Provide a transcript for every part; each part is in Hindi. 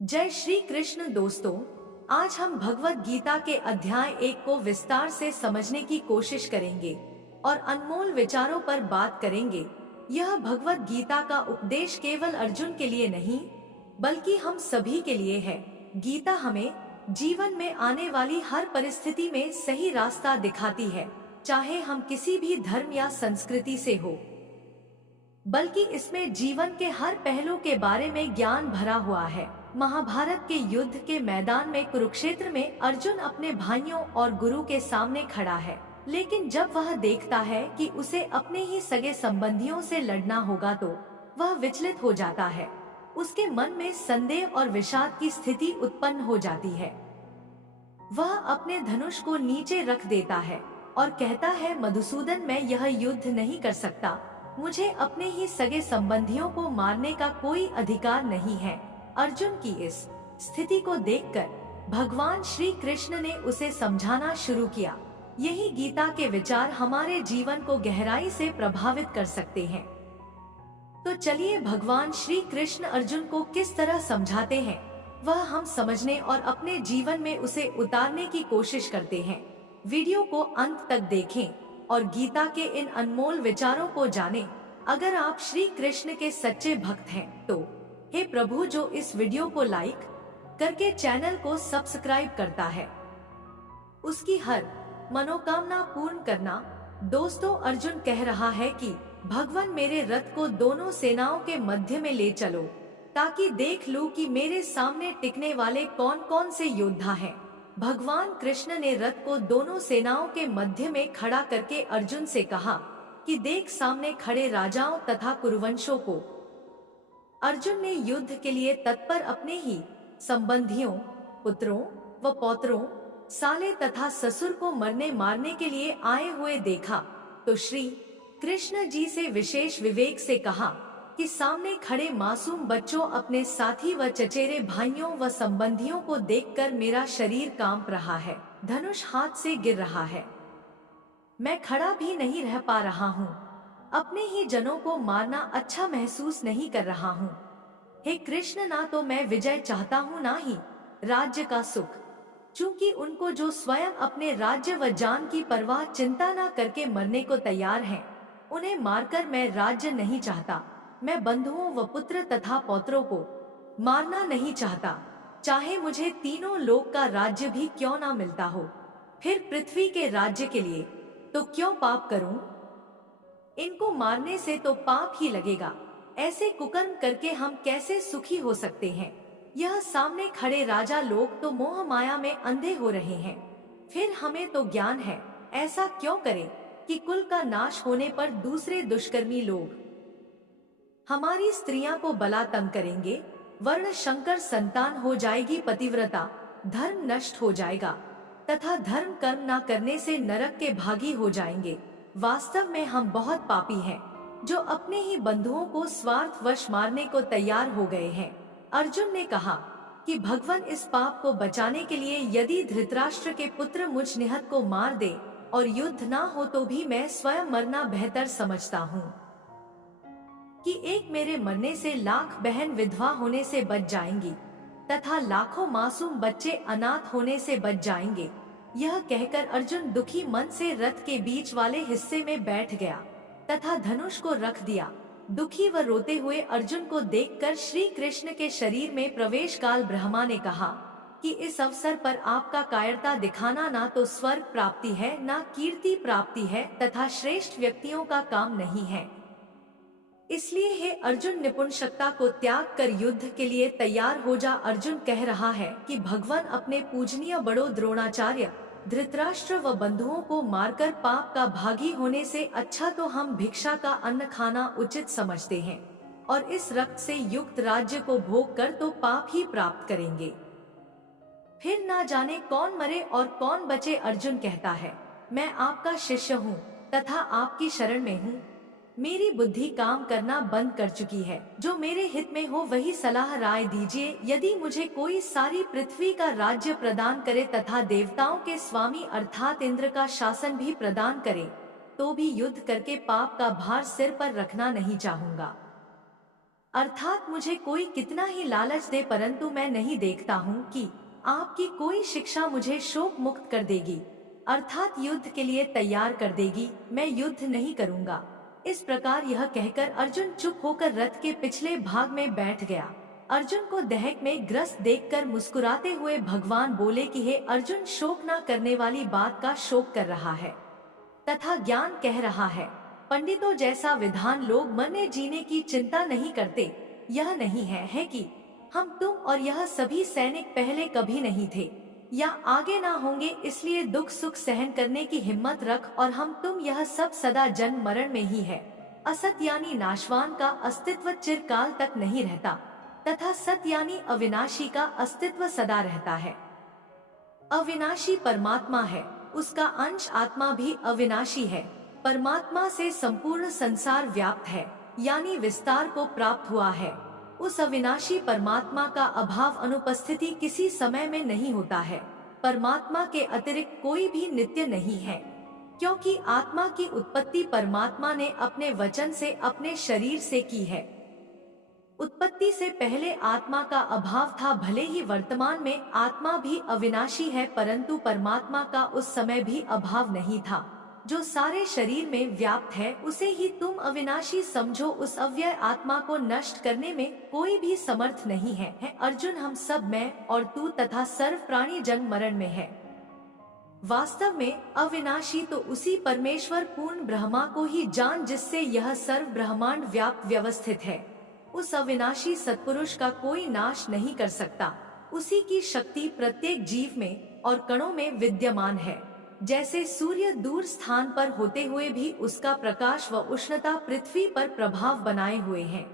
जय श्री कृष्ण दोस्तों। आज हम भगवत गीता के अध्याय 1 को विस्तार से समझने की कोशिश करेंगे और अनमोल विचारों पर बात करेंगे। यह भगवत गीता का उपदेश केवल अर्जुन के लिए नहीं बल्कि हम सभी के लिए है। गीता हमें जीवन में आने वाली हर परिस्थिति में सही रास्ता दिखाती है, चाहे हम किसी भी धर्म या संस्कृति से हो, बल्कि इसमें जीवन के हर पहलू के बारे में ज्ञान भरा हुआ है। महाभारत के युद्ध के मैदान में कुरुक्षेत्र में अर्जुन अपने भाइयों और गुरु के सामने खड़ा है, लेकिन जब वह देखता है कि उसे अपने ही सगे संबंधियों से लड़ना होगा तो वह विचलित हो जाता है। उसके मन में संदेह और विषाद की स्थिति उत्पन्न हो जाती है। वह अपने धनुष को नीचे रख देता है और कहता है, मधुसूदन, मैं यह युद्ध नहीं कर सकता। मुझे अपने ही सगे संबंधियों को मारने का कोई अधिकार नहीं है। अर्जुन की इस स्थिति को देखकर भगवान श्री कृष्ण ने उसे समझाना शुरू किया। यही गीता के विचार हमारे जीवन को गहराई से प्रभावित कर सकते हैं। तो चलिए भगवान श्री कृष्ण अर्जुन को किस तरह समझाते हैं वह हम समझने और अपने जीवन में उसे उतारने की कोशिश करते हैं। वीडियो को अंत तक देखें और गीता के इन अनमोल विचारों को जानें। अगर आप श्री कृष्ण के सच्चे भक्त हैं तो हे प्रभु, जो इस वीडियो को लाइक करके चैनल को सब्सक्राइब करता है उसकी हर मनोकामना पूर्ण करना। दोस्तों, अर्जुन कह रहा है कि भगवान, मेरे रथ को दोनों सेनाओं के मध्य में ले चलो ताकि देख लूं कि मेरे सामने टिकने वाले कौन कौन से योद्धा हैं। भगवान कृष्ण ने रथ को दोनों सेनाओं के मध्य में खड़ा करके अर्जुन से कहा कि देख सामने खड़े राजाओं तथा कुरुवंशों को। अर्जुन ने युद्ध के लिए तत्पर अपने ही संबंधियों, पुत्रों व पौत्रों, साले तथा ससुर को मरने मारने के लिए आए हुए देखा तो श्री कृष्ण जी से विशेष विवेक से कहा कि सामने खड़े मासूम बच्चों, अपने साथी व चचेरे भाइयों व संबंधियों को देखकर मेरा शरीर कांप रहा है, धनुष हाथ से गिर रहा है, मैं खड़ा भी नहीं रह पा रहा हूँ, अपने ही जनों को मारना अच्छा महसूस नहीं कर रहा हूँ। हे कृष्ण, ना तो मैं विजय चाहता हूँ ना ही राज्य का सुख, चूंकि उनको जो स्वयं अपने राज्य व जान की परवाह चिंता न करके मरने को तैयार हैं, उन्हें मारकर मैं राज्य नहीं चाहता। मैं बंधुओं व पुत्र तथा पौत्रों को मारना नहीं चाहता, चाहे मुझे तीनों लोक का राज्य भी क्यों ना मिलता हो। फिर पृथ्वी के राज्य के लिए तो क्यों पाप करूं? इनको मारने से तो पाप ही लगेगा। ऐसे कुकर्म करके हम कैसे सुखी हो सकते हैं। यह सामने खड़े राजा लोग तो मोह माया में अंधे हो रहे हैं, फिर हमें तो ज्ञान है। ऐसा क्यों करें कि कुल का नाश होने पर दूसरे दुष्कर्मी लोग हमारी स्त्रियां को बलात्कार करेंगे, वर्ण शंकर संतान हो जाएगी पतिव्रता, धर्म नष्ट हो जाएगा तथा धर्म कर्म न करने से नरक के भागी हो जाएंगे। वास्तव में हम बहुत पापी हैं, जो अपने ही बंधुओं को स्वार्थवश मारने को तैयार हो गए हैं। अर्जुन ने कहा कि भगवान, इस पाप को बचाने के लिए यदि धृतराष्ट्र के पुत्र मुझ निहत को मार दे और युद्ध ना हो तो भी मैं स्वयं मरना बेहतर समझता हूँ, कि एक मेरे मरने से लाख बहन विधवा होने से बच जाएंगी तथा लाखों मासूम बच्चे अनाथ होने से बच जाएंगे। यह कहकर अर्जुन दुखी मन से रथ के बीच वाले हिस्से में बैठ गया तथा धनुष को रख दिया। दुखी व रोते हुए अर्जुन को देखकर श्री कृष्ण के शरीर में प्रवेश काल ब्रह्मा ने कहा कि इस अवसर पर आपका कायरता दिखाना ना तो स्वर्ग प्राप्ति है, ना कीर्ति प्राप्ति है तथा श्रेष्ठ व्यक्तियों का काम नहीं है। इसलिए हे अर्जुन, निपुणता को त्याग कर युद्ध के लिए तैयार हो जा। अर्जुन कह रहा है कि भगवान, अपने पूजनीय बड़ों द्रोणाचार्य, धृतराष्ट्र व बंधुओं को मारकर पाप का भागी होने से अच्छा तो हम भिक्षा का अन्न खाना उचित समझते हैं और इस रक्त से युक्त राज्य को भोग कर तो पाप ही प्राप्त करेंगे। फिर ना जाने कौन मरे और कौन बचे। अर्जुन कहता है, मैं आपका शिष्य हूँ तथा आपकी शरण में हूँ। मेरी बुद्धि काम करना बंद कर चुकी है, जो मेरे हित में हो वही सलाह राय दीजिए। यदि मुझे कोई सारी पृथ्वी का राज्य प्रदान करे तथा देवताओं के स्वामी अर्थात इंद्र का शासन भी प्रदान करे, तो भी युद्ध करके पाप का भार सिर पर रखना नहीं चाहूंगा। अर्थात मुझे कोई कितना ही लालच दे, परंतु मैं नहीं देखता हूँ कि आपकी कोई शिक्षा मुझे शोक मुक्त कर देगी, अर्थात युद्ध के लिए तैयार कर देगी। मैं युद्ध नहीं करूँगा। इस प्रकार यह कहकर अर्जुन चुप होकर रथ के पिछले भाग में बैठ गया। अर्जुन को दहक में ग्रस्त देखकर मुस्कुराते हुए भगवान बोले कि हे अर्जुन, शोक न करने वाली बात का शोक कर रहा है तथा ज्ञान कह रहा है। पंडितों जैसा विधान लोग मरने जीने की चिंता नहीं करते। यह नहीं है कि हम तुम और यह सभी सैनिक पहले कभी नहीं थे या आगे ना होंगे, इसलिए दुख सुख सहन करने की हिम्मत रख, और हम तुम यह सब सदा जन्म मरण में ही है। असत यानी नाशवान का अस्तित्व चिरकाल तक नहीं रहता तथा सत यानी अविनाशी का अस्तित्व सदा रहता है। अविनाशी परमात्मा है, उसका अंश आत्मा भी अविनाशी है। परमात्मा से संपूर्ण संसार व्याप्त है, यानी विस्तार को प्राप्त हुआ है। उस अविनाशी परमात्मा का अभाव अनुपस्थिति किसी समय में नहीं होता है। परमात्मा के अतिरिक्त कोई भी नित्य नहीं है, क्योंकि आत्मा की उत्पत्ति परमात्मा ने अपने वचन से अपने शरीर से की है। उत्पत्ति से पहले आत्मा का अभाव था, भले ही वर्तमान में आत्मा भी अविनाशी है, परंतु परमात्मा का उस समय भी अभाव नहीं था। जो सारे शरीर में व्याप्त है उसे ही तुम अविनाशी समझो। उस अव्यय आत्मा को नष्ट करने में कोई भी समर्थ नहीं है अर्जुन, हम सब, मैं और तू तथा सर्व प्राणी जन्म मरण में है। वास्तव में अविनाशी तो उसी परमेश्वर पूर्ण ब्रह्मा को ही जान, जिससे यह सर्व ब्रह्मांड व्याप्त व्यवस्थित है। उस अविनाशी सत्पुरुष का कोई नाश नहीं कर सकता। उसी की शक्ति प्रत्येक जीव में और कणों में विद्यमान है। जैसे सूर्य दूर स्थान पर होते हुए भी उसका प्रकाश व उष्णता पृथ्वी पर प्रभाव बनाए हुए हैं,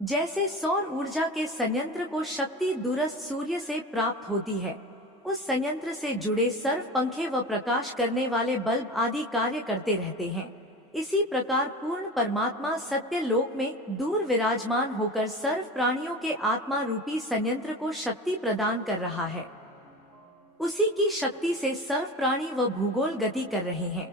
जैसे सौर ऊर्जा के संयंत्र को शक्ति दूरस्थ सूर्य से प्राप्त होती है, उस संयंत्र से जुड़े सर्व पंखे व प्रकाश करने वाले बल्ब आदि कार्य करते रहते हैं। इसी प्रकार पूर्ण परमात्मा सत्य लोक में दूर विराजमान होकर सर्व प्राणियों के आत्मा रूपी संयंत्र को शक्ति प्रदान कर रहा है। उसी की शक्ति से सर्व प्राणी व भूगोल गति कर रहे हैं।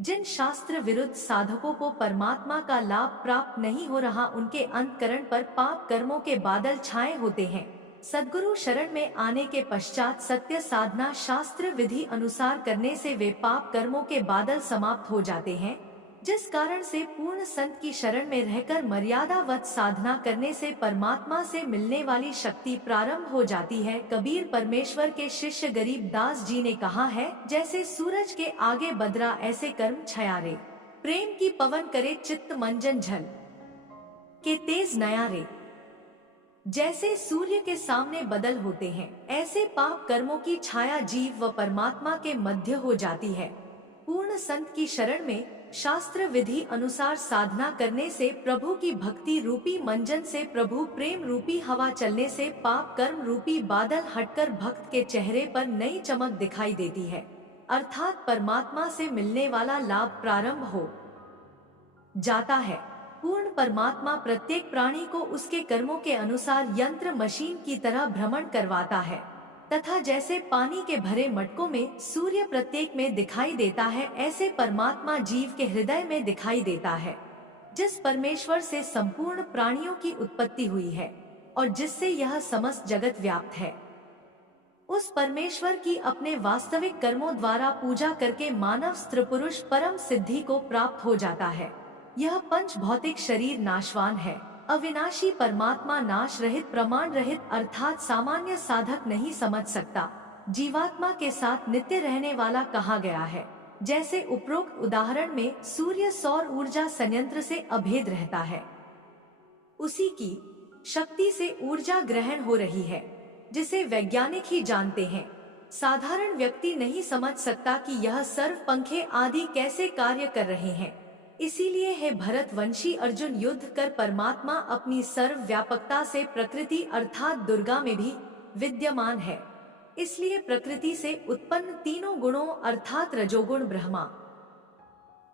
जिन शास्त्र विरुद्ध साधकों को परमात्मा का लाभ प्राप्त नहीं हो रहा, उनके अंतकरण पर पाप कर्मों के बादल छाए होते हैं। सद्गुरु शरण में आने के पश्चात सत्य साधना शास्त्र विधि अनुसार करने से वे पाप कर्मों के बादल समाप्त हो जाते हैं, जिस कारण से पूर्ण संत की शरण में रहकर मर्यादावत साधना करने से परमात्मा से मिलने वाली शक्ति प्रारंभ हो जाती है। कबीर परमेश्वर के शिष्य गरीब दास जी ने कहा है, जैसे सूरज के आगे बदरा ऐसे कर्म छयारे, प्रेम की पवन करे चित्त मंजन झल के तेज नयारे। जैसे सूर्य के सामने बदल होते हैं, ऐसे पाप कर्मों की छाया जीव व परमात्मा के मध्य हो जाती है। पूर्ण संत की शरण में शास्त्र विधि अनुसार साधना करने से, प्रभु की भक्ति रूपी मंजन से, प्रभु प्रेम रूपी हवा चलने से पाप कर्म रूपी बादल हटकर भक्त के चेहरे पर नई चमक दिखाई देती है, अर्थात परमात्मा से मिलने वाला लाभ प्रारंभ हो जाता है। पूर्ण परमात्मा प्रत्येक प्राणी को उसके कर्मों के अनुसार यंत्र मशीन की तरह भ्रमण करवाता है, तथा जैसे पानी के भरे मटकों में सूर्य प्रत्येक में दिखाई देता है, ऐसे परमात्मा जीव के हृदय में दिखाई देता है। जिस परमेश्वर से संपूर्ण प्राणियों की उत्पत्ति हुई है और जिससे यह समस्त जगत व्याप्त है, उस परमेश्वर की अपने वास्तविक कर्मों द्वारा पूजा करके मानव स्त्री पुरुष परम सिद्धि को प्राप्त हो जाता है। यह पंच भौतिक शरीर नाशवान है। अविनाशी परमात्मा नाश रहित प्रमाण रहित अर्थात सामान्य साधक नहीं समझ सकता। जीवात्मा के साथ नित्य रहने वाला कहा गया है। जैसे उपरोक्त उदाहरण में सूर्य सौर ऊर्जा संयंत्र से अभेद रहता है, उसी की शक्ति से ऊर्जा ग्रहण हो रही है, जिसे वैज्ञानिक ही जानते हैं। साधारण व्यक्ति नहीं समझ सकता कि यह सर्व पंखे आदि कैसे कार्य कर रहे हैं। इसीलिए है भरतवंशी अर्जुन, युद्ध कर परमात्मा अपनी सर्व व्यापकता से प्रकृति अर्थात दुर्गा में भी विद्यमान है। इसलिए प्रकृति से उत्पन्न तीनों गुणों अर्थात रजोगुण ब्रह्मा,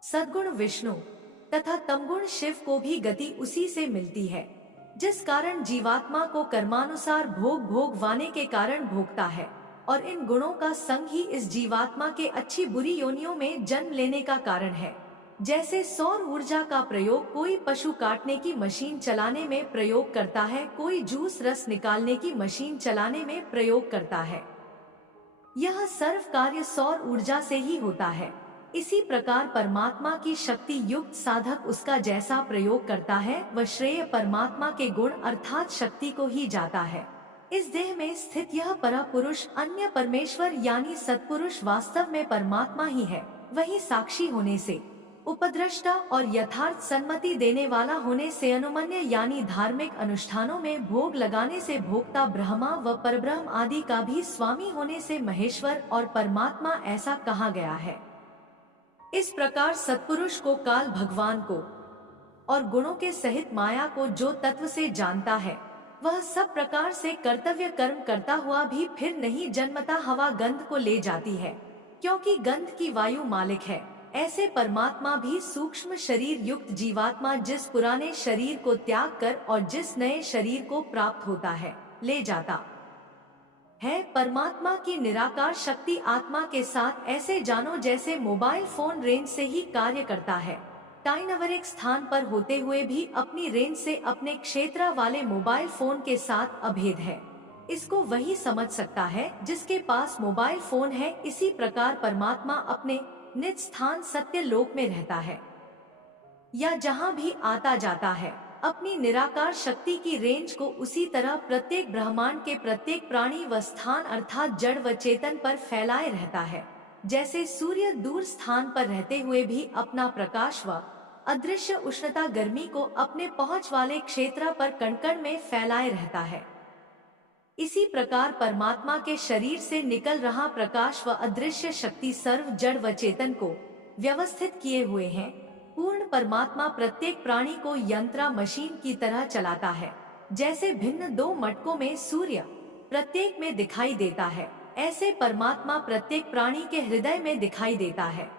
सद्गुण विष्णु तथा तमगुण शिव को भी गति उसी से मिलती है, जिस कारण जीवात्मा को कर्मानुसार भोग वाने के कारण भोगता है, और इन गुणों का संग ही इस जीवात्मा के अच्छी बुरी योनियों में जन्म लेने का कारण है। जैसे सौर ऊर्जा का प्रयोग कोई पशु काटने की मशीन चलाने में प्रयोग करता है, कोई जूस रस निकालने की मशीन चलाने में प्रयोग करता है। यह सर्व कार्य सौर ऊर्जा से ही होता है। इसी प्रकार परमात्मा की शक्ति युक्त साधक उसका जैसा प्रयोग करता है, वह श्रेय परमात्मा के गुण अर्थात शक्ति को ही जाता है। इस देह में स्थित यह पर पुरुष अन्य परमेश्वर यानी सत्पुरुष वास्तव में परमात्मा ही है। वही साक्षी होने से, उपद्रष्टा और यथार्थ सम्मति देने वाला होने से, अनुमन्य यानी धार्मिक अनुष्ठानों में भोग लगाने से भोक्ता ब्रह्मा व परब्रह्म आदि का भी स्वामी होने से महेश्वर और परमात्मा ऐसा कहा गया है। इस प्रकार सत्पुरुष को काल भगवान को और गुणों के सहित माया को जो तत्व से जानता है, वह सब प्रकार से कर्तव्य कर्म करता हुआ भी फिर नहीं जन्मता हवा गंध को ले जाती है, क्योंकि गंध की वायु मालिक है। ऐसे परमात्मा भी सूक्ष्म शरीर युक्त जीवात्मा जिस पुराने शरीर को त्याग कर और जिस नए शरीर को प्राप्त होता है, ले जाता है। परमात्मा की निराकार शक्ति आत्मा के साथ ऐसे जानो जैसे मोबाइल फोन रेंज से ही कार्य करता है। टाइनवर स्थान पर होते हुए भी अपनी रेंज से अपने क्षेत्र वाले मोबाइल फोन के साथ अभेद है। इसको वही समझ सकता है जिसके पास मोबाइल फोन है। इसी प्रकार परमात्मा अपने निज स्थान सत्य लोक में रहता है या जहाँ भी आता जाता है, अपनी निराकार शक्ति की रेंज को उसी तरह प्रत्येक ब्रह्मांड के प्रत्येक प्राणी व स्थान अर्थात जड़ व चेतन पर फैलाए रहता है। जैसे सूर्य दूर स्थान पर रहते हुए भी अपना प्रकाश व अदृश्य उष्णता गर्मी को अपने पहुंच वाले क्षेत्र पर कण-कण में फैलाए रहता है। इसी प्रकार परमात्मा के शरीर से निकल रहा प्रकाश व अदृश्य शक्ति सर्व जड़ व चेतन को व्यवस्थित किए हुए हैं। पूर्ण परमात्मा प्रत्येक प्राणी को यंत्र मशीन की तरह चलाता है। जैसे भिन्न दो मटकों में सूर्य प्रत्येक में दिखाई देता है, ऐसे परमात्मा प्रत्येक प्राणी के हृदय में दिखाई देता है,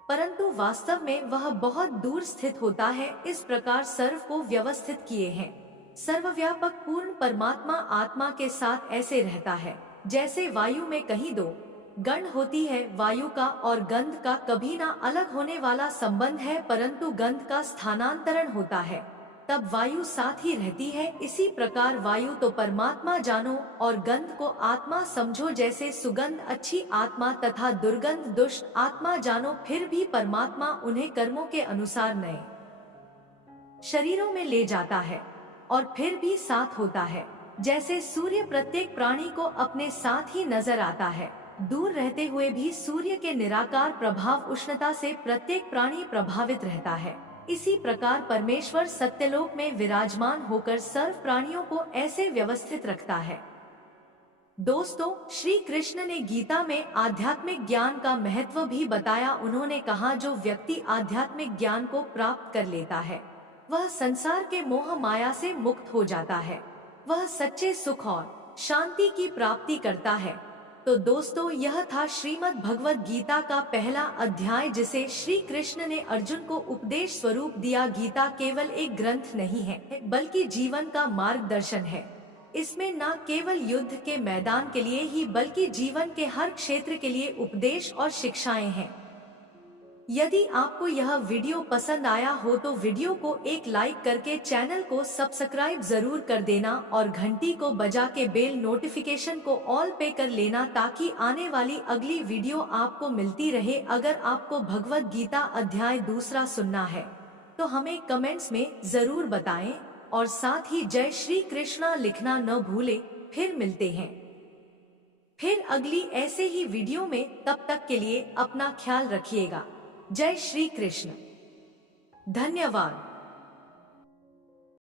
परंतु वास्तव में वह बहुत दूर स्थित होता है। इस प्रकार सर्व को व्यवस्थित किए हैं। सर्वव्यापक पूर्ण परमात्मा आत्मा के साथ ऐसे रहता है जैसे वायु में कहीं दो गंध होती है। वायु का और गंध का कभी ना अलग होने वाला संबंध है, परंतु गंध का स्थानांतरण होता है, तब वायु साथ ही रहती है। इसी प्रकार वायु तो परमात्मा जानो और गंध को आत्मा समझो। जैसे सुगंध अच्छी आत्मा तथा दुर्गंध दुष्ट आत्मा जानो, फिर भी परमात्मा उन्हें कर्मों के अनुसार नए शरीरों में ले जाता है और फिर भी साथ होता है। जैसे सूर्य प्रत्येक प्राणी को अपने साथ ही नजर आता है, दूर रहते हुए भी सूर्य के निराकार प्रभाव उष्णता से प्रत्येक प्राणी प्रभावित रहता है। इसी प्रकार परमेश्वर सत्यलोक में विराजमान होकर सर्व प्राणियों को ऐसे व्यवस्थित रखता है। दोस्तों, श्री कृष्ण ने गीता में आध्यात्मिक ज्ञान का महत्व भी बताया। उन्होंने कहा, जो व्यक्ति आध्यात्मिक ज्ञान को प्राप्त कर लेता है, वह संसार के मोह माया से मुक्त हो जाता है, वह सच्चे सुख और शांति की प्राप्ति करता है। तो दोस्तों, यह था श्रीमद् भगवद गीता का पहला अध्याय, जिसे श्री कृष्ण ने अर्जुन को उपदेश स्वरूप दिया। गीता केवल एक ग्रंथ नहीं है, बल्कि जीवन का मार्गदर्शन है। इसमें न केवल युद्ध के मैदान के लिए ही, बल्कि जीवन के हर क्षेत्र के लिए उपदेश और शिक्षाएं हैं। यदि आपको यह वीडियो पसंद आया हो तो वीडियो को एक लाइक करके चैनल को सब्सक्राइब जरूर कर देना और घंटी को बजा के बेल नोटिफिकेशन को ऑल पे कर लेना, ताकि आने वाली अगली वीडियो आपको मिलती रहे। अगर आपको भगवद गीता अध्याय दूसरा सुनना है तो हमें कमेंट्स में जरूर बताएं और साथ ही जय श्री कृष्णा लिखना न भूलें। फिर मिलते हैं फिर अगली ऐसे ही वीडियो में। तब तक के लिए अपना ख्याल रखिएगा। जय श्री कृष्ण। धन्यवाद।